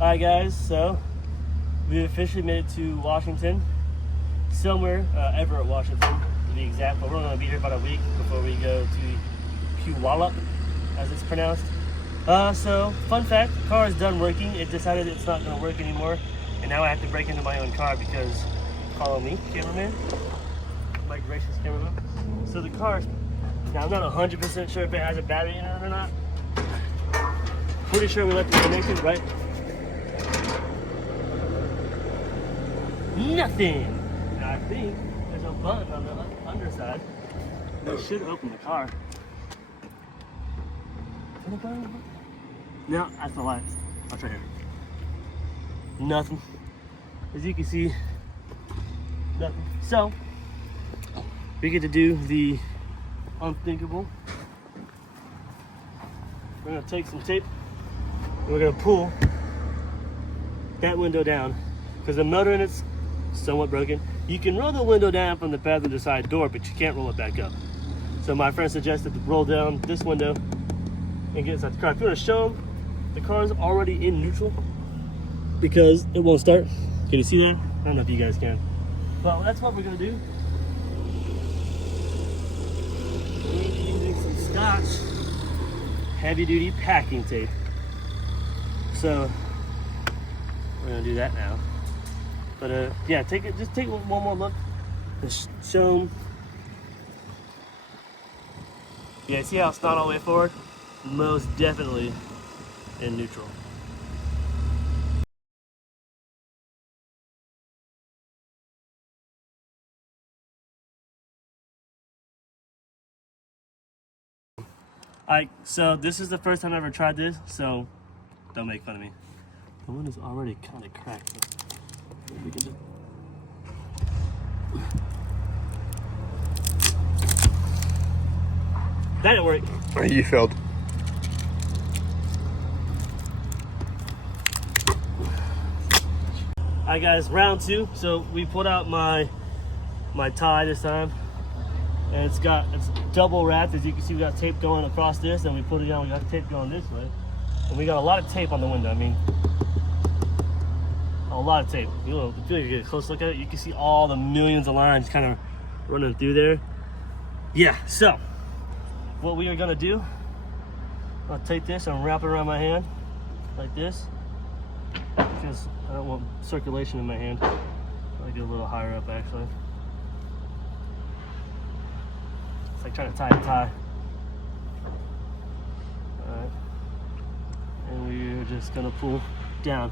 Alright guys, so we officially made it to Washington, somewhere, Everett, Washington to be exact, but we're going to be here about a week before we go to Puyallup, as it's pronounced. So, fun fact, the car is done working. It decided it's not going to work anymore, and now I have to break into my own car because, follow me, cameraman, my gracious cameraman. So the car, now I'm not 100% sure if it has a battery in it or not. Pretty sure we left it connected, right? Nothing. And I think there's a button on the underside that should open the car. Is it a button? No, that's a lie. I'll try here. Nothing. As you can see, nothing. So, we get to do the unthinkable. We're gonna take some tape and we're gonna pull that window down because the motor in it's somewhat broken. You can roll the window down from the passenger side door, but you can't roll it back up. So my friend suggested to roll down this window and get inside the car. If you want to show them, the car's already in neutral because it won't start. Can you see that? I don't know if you guys can. But that's what we're gonna do. We're using some Scotch heavy duty packing tape. So we're gonna do that now. But yeah, just take one more look. Just show them. Yeah, see how it's not all the way forward? Most definitely in neutral. Alright, so this is the first time I ever tried this, so don't make fun of me. The one is already kind of cracked. So we can just... That didn't work. You failed. Alright guys, round two. So we pulled out my tie this time. And it's double wrapped. As you can see, we got tape going across this, and we put it down, we got tape going this way. And we got a lot of tape on the window. I mean, a lot of tape. You know, if you get a close look at it, you can see all the millions of lines kind of running through there. Yeah, so what we are gonna do, I'll take this and wrap it around my hand like this, because I don't want circulation in my hand. I'll get a little higher up actually. It's like trying to tie a tie. Alright. And we're just gonna pull down.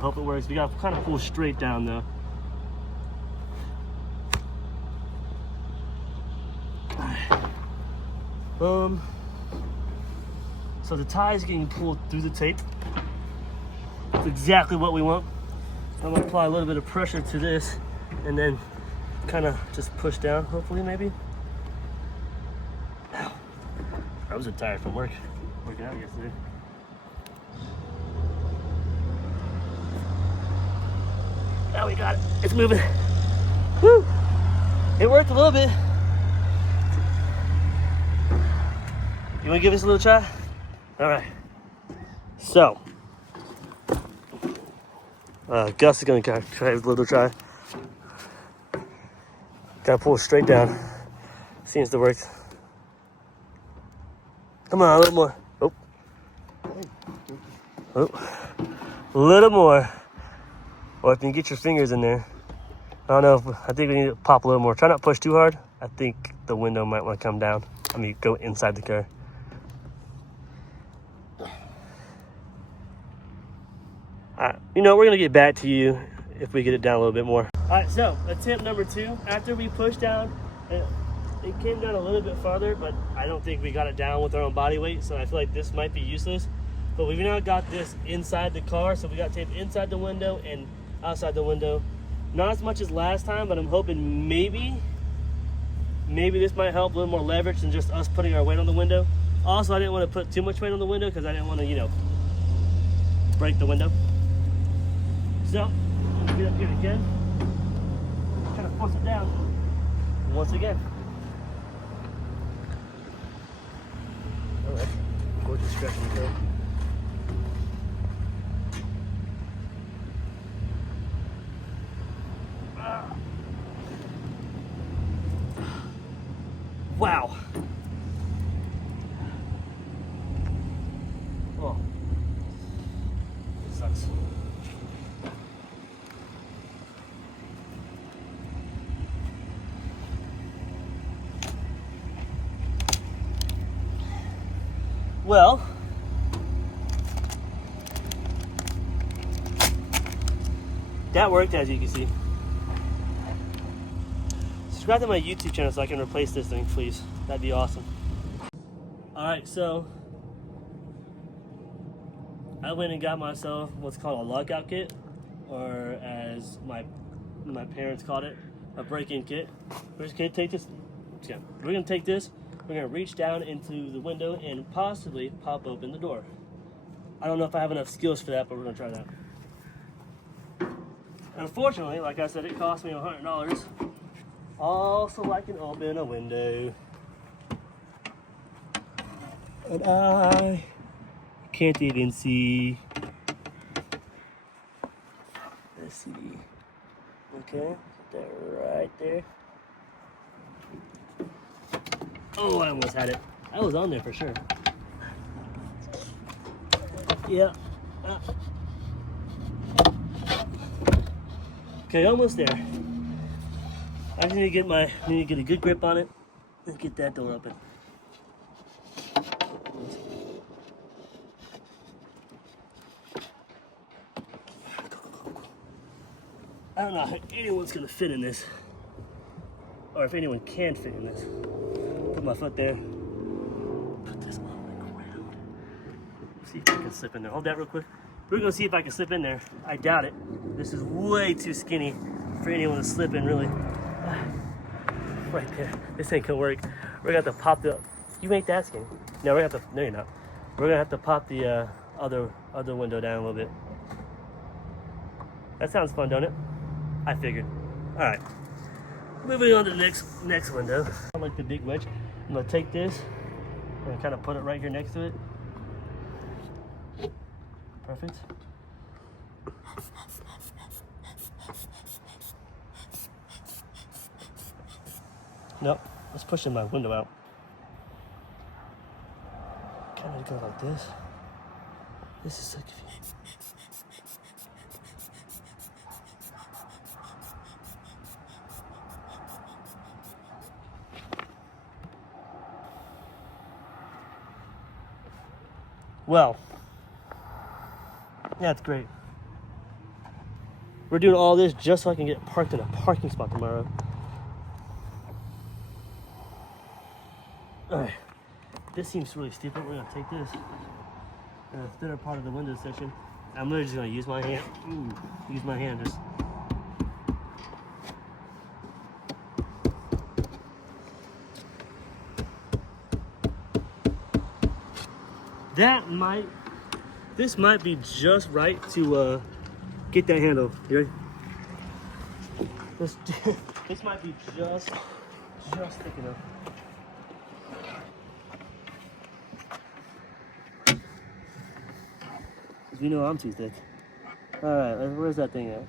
Hope it works. We gotta kind of pull straight down though. So the tie is getting pulled through the tape. That's exactly what we want. I'm gonna apply a little bit of pressure to this and then kind of just push down, hopefully, maybe. Ow. I was tired from working out yesterday. Now we got it. It's moving. Woo! It worked a little bit. You want to give this a little try? All right. So, Gus is going to try his little try. Got to pull straight down. Seems to work. Come on, a little more. Oh. Oh. A little more. Or if you can get your fingers in there. I don't know. I think we need to pop a little more. Try not to push too hard. I think the window might want to come down. I mean, go inside the car. You know, we're going to get back to you if we get it down a little bit more. All right, so attempt number two. After we pushed down, it came down a little bit farther, but I don't think we got it down with our own body weight, so I feel like this might be useless. But we've now got this inside the car, so we got tape inside the window and outside the window. Not as much as last time, but I'm hoping maybe this might help, a little more leverage than just us putting our weight on the window. Also, I didn't want to put too much weight on the window because I didn't want to, you know, break the window. So, let's get up here again. Try to force it down once again. All right, gorgeous stretching there. Oh, it sucks. Well, that worked, as you can see. Subscribe to my YouTube channel so I can replace this thing, please. That'd be awesome. Alright, so I went and got myself what's called a lockout kit, or as my parents called it, a break-in kit. We're just gonna take this. We're gonna take this. We're gonna reach down into the window and possibly pop open the door. I don't know if I have enough skills for that, but we're gonna try that. Unfortunately, like I said, it cost me $100. All so I can open a window. And I can't even see. Let's see. Okay, put that right there. Oh, I almost had it. I was on there for sure. Yeah. Okay, almost there. I just need to get a good grip on it and get that door open. I don't know how anyone's gonna fit in this, or if anyone can fit in this. Put my foot there. Put this on the ground. See if I can slip in there. Hold that real quick. We're gonna see if I can slip in there. I doubt it. This is way too skinny for anyone to slip in, really. Right there. This ain't gonna work. We're gonna have to pop the. You ain't that skinny. No, we're gonna have to. No, you're not. We're gonna have to pop the other window down a little bit. That sounds fun, don't it? I figured. All right. Moving on to the next window. I like the big wedge. I'm gonna take this and kind of put it right here next to it. Perfect. Nope. Let's push my window out. Kind of go like this. This is so confusing. Well, that's great. We're doing all this just so I can get parked in a parking spot tomorrow. All right, this seems really stupid. We're gonna take this, the thinner part of the window section. I'm literally just gonna use my hand. Use my hand just. This might be just right to get that handle. You ready? This might be just thick enough. Cause you know I'm too thick. All right, where's that thing at?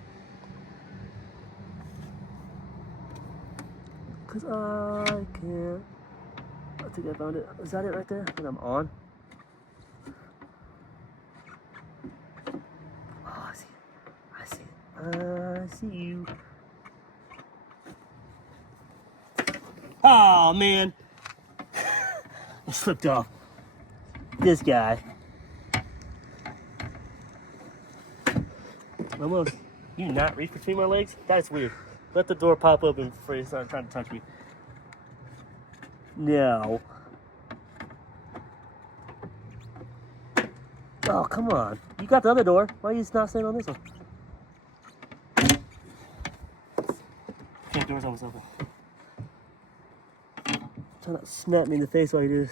Cause I can't. I think I found it. Is that it right there? And I'm on. I see you. Oh man, I slipped off. This guy. Almost. You not reach between my legs? That's weird. Let the door pop open before you start trying to touch me. No. Oh, come on. You got the other door. Why are you not staying on this one? Doors almost open. Try not to snap me in the face while you do this.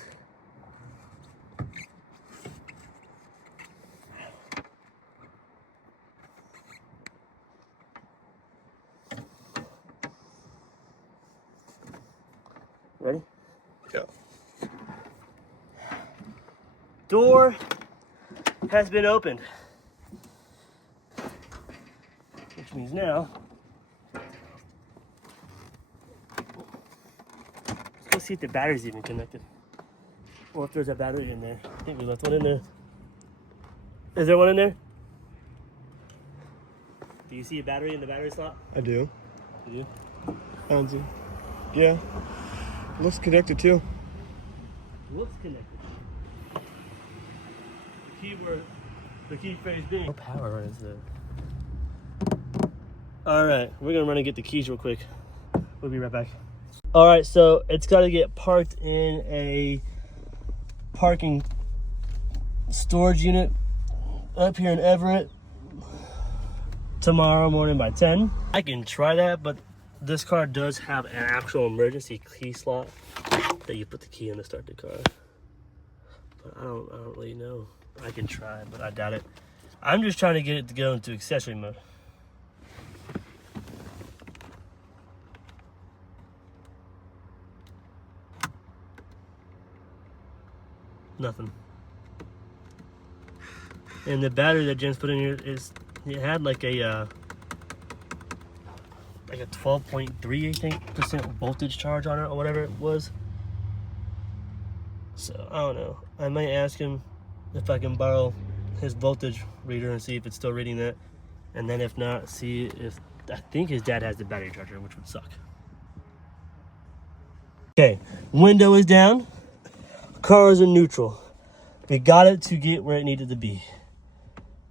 Ready? Yeah. Door has been opened. Which means now see if the battery's even connected, or if there's a battery in there. I think we left one in there. Is there one in there? Do you see a battery in the battery slot? I do. You do? Found you. Yeah. Looks connected too. Looks connected. The key phrase being no power runs there. All right, we're gonna run and get the keys real quick. We'll be right back. All right, so it's got to get parked in a parking storage unit up here in Everett tomorrow morning by 10. I can try that, but this car does have an actual emergency key slot that you put the key in to start the car. But I don't really know. I can try, but I doubt it. I'm just trying to get it to go into accessory mode. Nothing. And the battery that Jen's put in here it had like a 12.3 I think percent voltage charge on it or whatever it was. So I don't know. I might ask him if I can borrow his voltage reader and see if it's still reading that, and then if not, see if I think his dad has the battery charger, which would suck. Okay, window is down. Car is in neutral. We got it to get where it needed to be.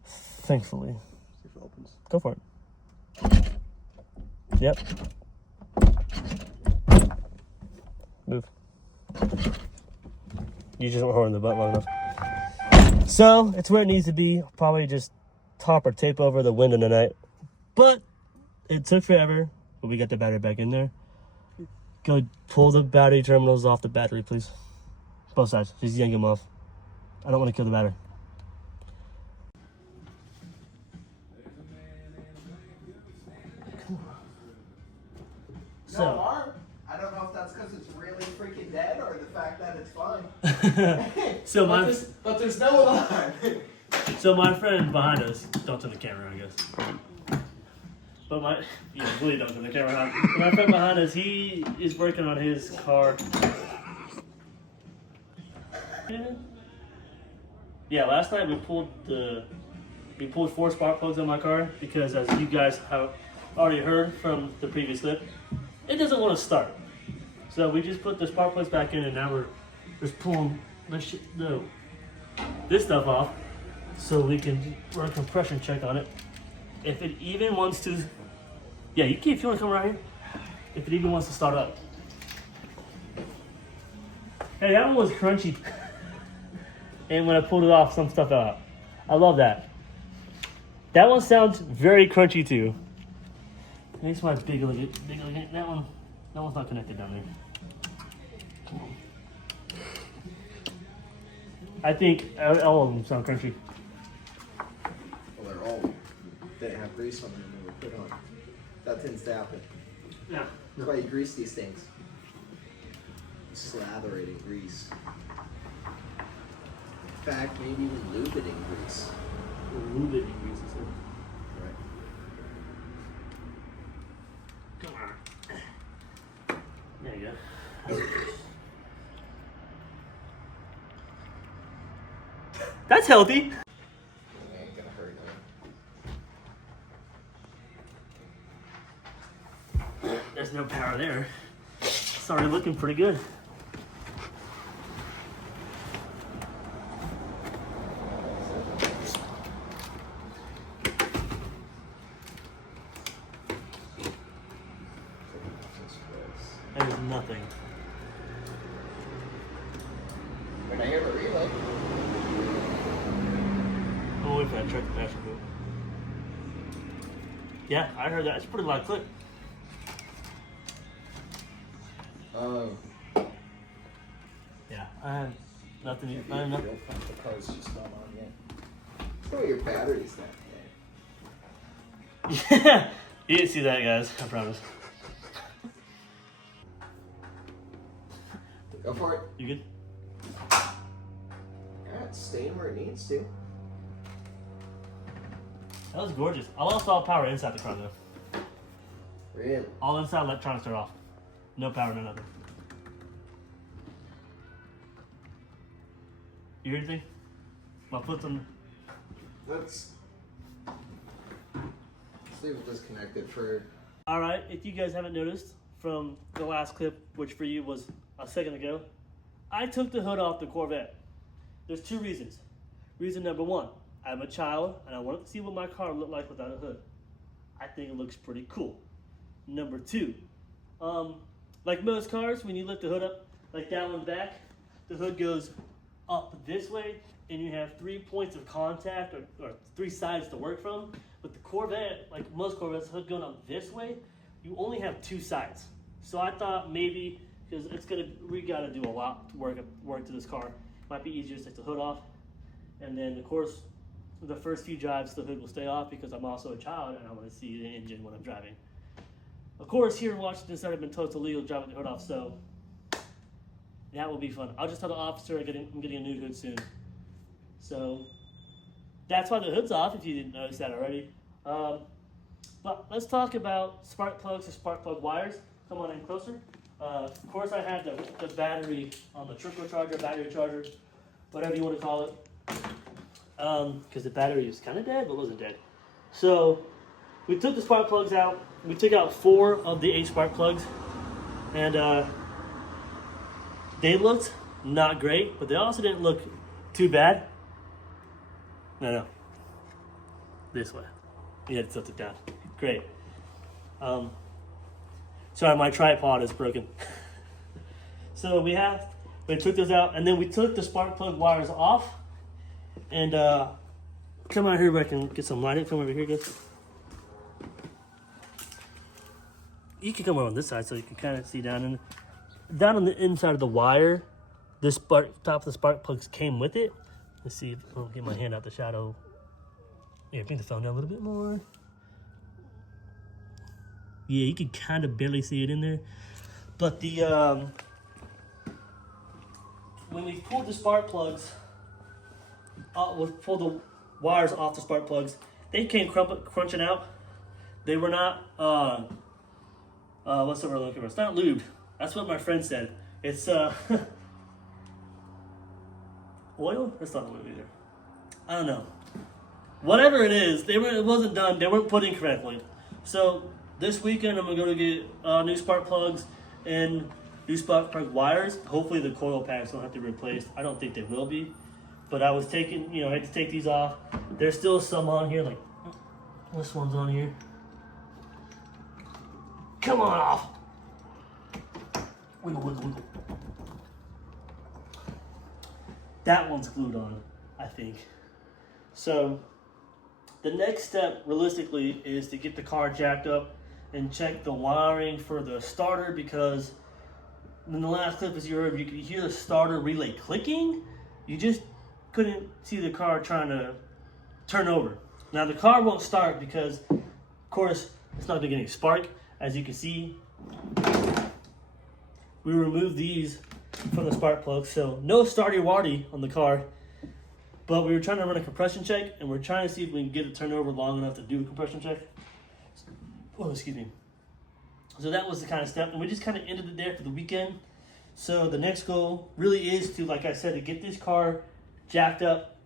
Thankfully. See if it opens. Go for it. Yep. Move. You just weren't holding the butt long enough. So, it's where it needs to be. Probably just top or tape over the window tonight. But, it took forever. But we got the battery back in there. Go pull the battery terminals off the battery, please. Both sides. Just yank them off. I don't want to kill the battery. So, No, I don't know if that's because it's really freaking dead or the fact that it's fine. so but there's no alarm. So my friend behind us, don't turn the camera on, I guess. But really don't turn the camera on. My friend behind us, he is working on his car. Yeah, last night we pulled 4 spark plugs on my car because, as you guys have already heard from the previous clip, it doesn't want to start. So we just put the spark plugs back in, and now we're just pulling this stuff off so we can run a compression check on it. If it even wants to, yeah, if you want to come right here, if it even wants to start up. Hey, that one was crunchy. And when I pulled it off, some stuff out. I love that. That one sounds very crunchy too. Here's my big ligget. That one's not connected down there. Come on. I think all of them sound crunchy. Well, they're all didn't have grease on them when they were put on. That tends to happen. Yeah. That's why you grease these things. Slather it in grease. In fact, maybe even lube it in grease. Lube it in grease. Right. Come on. There you go. That's healthy. Ain't gonna hurt nothing. There's no power there. It's already looking pretty good. There's nothing. When I hear the relay. Oh, wait for that truck to pass through. Yeah, I heard that. It's a pretty loud clip. Oh. Yeah, I have nothing. I have The nothing. car's just not on yet. Oh, your battery's not dead. You didn't see that, guys. I promise. Go for it. You good? Yeah, it's staying where it needs to. That was gorgeous. I'll also have power inside the car, though. Really? All inside electronics are off. No power, no nothing. You hear anything? My foot's on. Let's leave it disconnected for. All right, if you guys haven't noticed from the last clip, which for you was a second ago, I took the hood off the Corvette. There's two reasons. Reason number one, I'm a child and I wanted to see what my car looked like without a hood. I think it looks pretty cool. Number two, like most cars, when you lift the hood up, like that one back, the hood goes up this way and you have 3 points of contact or 3 sides to work from. With the Corvette, like most Corvettes, the hood going up this way, you only have 2 sides. So I thought maybe, because we gotta do a lot to work to this car, might be easier to take the hood off. And then of course, the first few drives, the hood will stay off because I'm also a child and I want to see the engine when I'm driving. Of course, here in Washington State, I've been told it's illegal to drive with the hood off, so that will be fun. I'll just tell the officer I'm getting a new hood soon. So that's why the hood's off, if you didn't notice that already. But let's talk about spark plugs and spark plug wires. Come on in closer. Of course, I had the battery on the battery charger, whatever you want to call it. Because the battery was kind of dead, but wasn't dead. So we took the spark plugs out. We took out 4 of the 8 spark plugs, and they looked not great, but they also didn't look too bad. No, this way. You had to tilt it down. Great. Sorry, my tripod is broken. So we took those out, and then we took the spark plug wires off. And come out here where I can get some lighting. Come over here, guys. You can come over on this side so you can kind of see down on the inside of the wire. This top of the spark plugs came with it. Let's see if I'll get my hand out the shadow. Yeah, bring the phone down a little bit more. Yeah, you can kind of barely see it in there. But the when we pulled the spark plugs, we'll pull the wires off the spark plugs. They came crunching out. They were not, what's the word I'm looking for? It's not lubed. That's what my friend said. It's oil? That's not lube either. I don't know. Whatever it is, it wasn't done. They weren't put in correctly. So this weekend I'm gonna go to get new spark plugs and new spark plug wires. Hopefully the coil packs don't have to be replaced. I don't think they will be. But I was I had to take these off. There's still some on here, like this one's on here. Come on off. Wiggle, wiggle, wiggle. That one's glued on, I think. So the next step, realistically, is to get the car jacked up and check the wiring for the starter, because in the last clip, as you heard, you could hear the starter relay clicking. You just couldn't see the car trying to turn over. Now the car won't start because, of course, it's not getting any spark. As you can see, we removed these from the spark plugs, so no starty-warty on the car. But we were trying to run a compression check, and we're trying to see if we can get it turned over long enough to do a compression check. Oh, excuse me. So that was the kind of step, and we just kind of ended it there for the weekend. So the next goal really is to, like I said, to get this car jacked up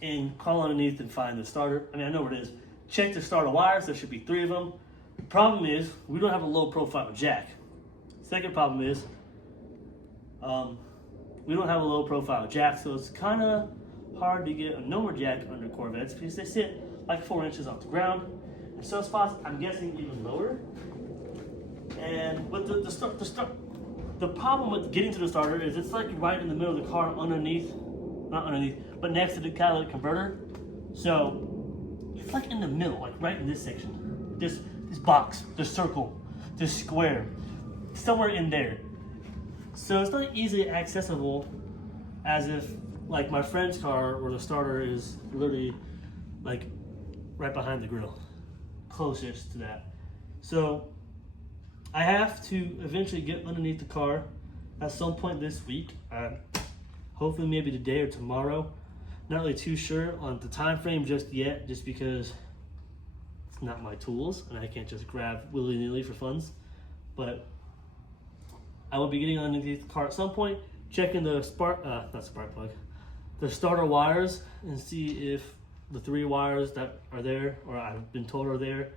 and crawl underneath and find the starter. I mean, I know where it is. Check the starter wires. There should be 3 of them. The problem is we don't have a low profile jack. Second problem is we don't have a low profile jack, so it's kind of hard to get a number jack under Corvettes because they sit like 4 inches off the ground. And some spots, I'm guessing, even lower. And with the problem with getting to the starter is it's like right in the middle of the car, not underneath, but next to the catalytic converter. So it's like in the middle, like right in this section. This box, this circle, this square, somewhere in there. So it's not easily accessible as if like my friend's car where the starter is literally like right behind the grill, closest to that. So I have to eventually get underneath the car at some point this week. Hopefully maybe today or tomorrow. Not really too sure on the time frame just yet, just because it's not my tools and I can't just grab willy-nilly for funds. But I will be getting underneath the car at some point, checking the the starter wires and see if the 3 wires that are there, or I've been told are there,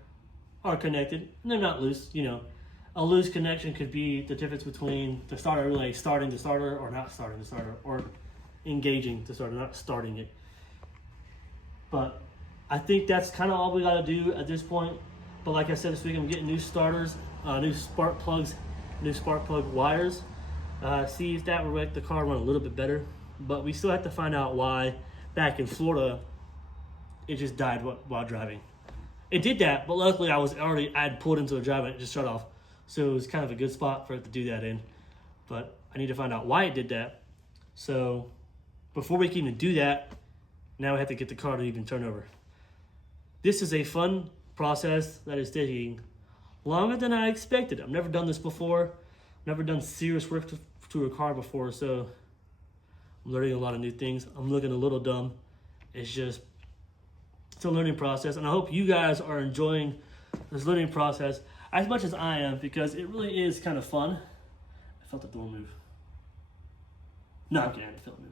are connected, and they're not loose. You know, a loose connection could be the difference between the starter relay starting the starter or not starting the starter, or engaging the starter, not starting it. But I think that's kind of all we got to do at this point. But like I said, this week I'm getting new starters, new spark plugs, new spark plug wires. See if that will make the car run a little bit better. But we still have to find out why back in Florida it just died while driving. It did that, but luckily I had pulled into a drive and it just shut off. So it was kind of a good spot for it to do that in. But I need to find out why it did that. So before we can even do that, now we have to get the car to even turn over. This is a fun process that is taking longer than I expected. I've never done this before. Never done serious work to a car before, so I'm learning a lot of new things. I'm looking a little dumb. It's a learning process, and I hope you guys are enjoying this learning process as much as I am, because it really is kind of fun. I felt the door move. No, I'm kidding, I felt it move.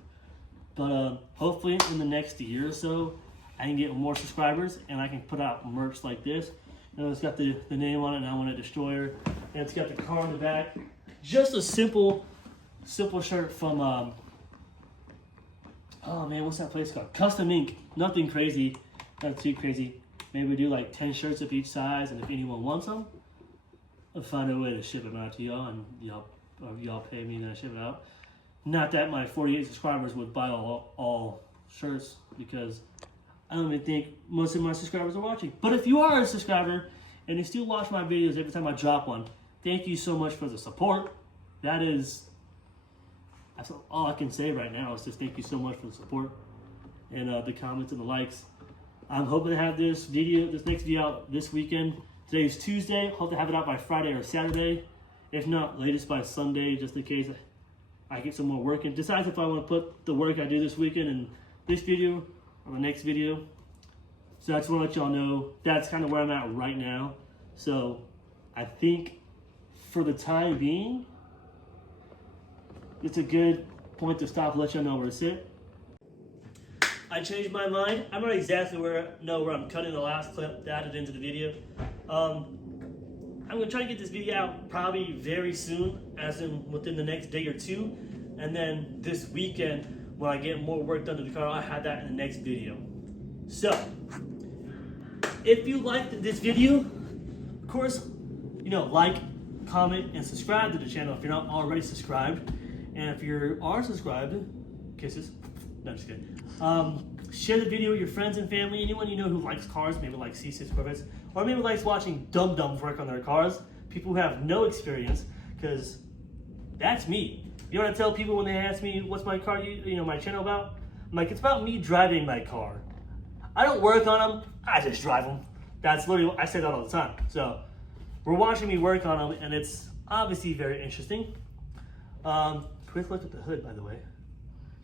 But hopefully in the next year or so, I can get more subscribers and I can put out merch like this. You know, it's got the name on it, and I want a Destroyer, and it's got the car in the back. Just a simple shirt from, oh man, what's that place called? Custom Ink. Nothing crazy, not too crazy. Maybe we do like 10 shirts of each size, and if anyone wants them, I'll find a way to ship them out to y'all, and y'all pay me and I ship it out. Not that my 48 subscribers would buy all shirts, because I don't even think most of my subscribers are watching. But if you are a subscriber and you still watch my videos every time I drop one, thank you so much for the support. That's all I can say right now, is just thank you so much for the support and the comments and the likes. I'm hoping to have this next video out this weekend. Today is Tuesday. Hope to have it out by Friday or Saturday. If not, latest by Sunday, just in case I get some more work in. Decides if I want to put the work I do this weekend in this video or the next video. So I just want to let y'all know that's kind of where I'm at right now. So I think for the time being, it's a good point to stop and let y'all know where to sit. I changed my mind. I'm not exactly know where I'm cutting the last clip that added into the video. I'm gonna try to get this video out probably very soon, as in within the next day or two. And then this weekend, when I get more work done to the car, I'll have that in the next video. So, if you liked this video, of course, like, comment, and subscribe to the channel if you're not already subscribed. And if you are subscribed, kisses. No, I'm just kidding. Share the video with your friends and family, anyone you know who likes cars, maybe likes C6 Corvettes, or maybe likes watching dum-dums work on their cars, people who have no experience, because that's me. You know what I tell people when they ask me, what's my car, my channel about? I'm like, it's about me driving my car. I don't work on them, I just drive them. That's literally, I say that all the time. So, we're watching me work on them, and it's obviously very interesting. Quick look at the hood, by the way.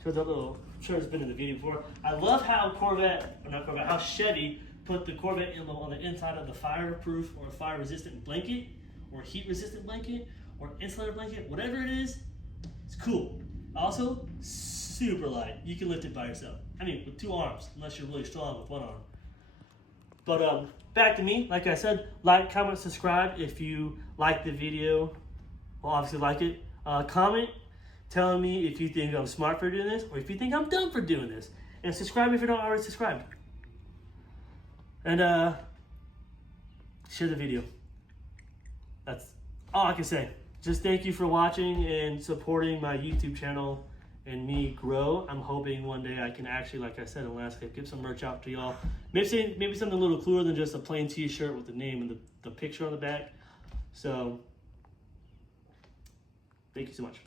Shows that little, I'm sure it's been in the video before. I love how how Chevy put the Corvette on the inside of the fireproof or fire-resistant blanket, or heat-resistant blanket, or insulator blanket, whatever it is. It's cool. Also, super light. You can lift it by yourself. I mean, with 2 arms, unless you're really strong with 1 arm. But back to me. Like I said, like, comment, subscribe if you like the video. Well, obviously like it. Comment telling me if you think I'm smart for doing this, or if you think I'm dumb for doing this. And subscribe if you're not already subscribed. And share the video. That's all I can say. Just thank you for watching and supporting my YouTube channel and me grow. I'm hoping one day I can actually, like I said in the last clip, give some merch out to y'all. Maybe something a little cooler than just a plain t-shirt with the name and the picture on the back. So, thank you so much.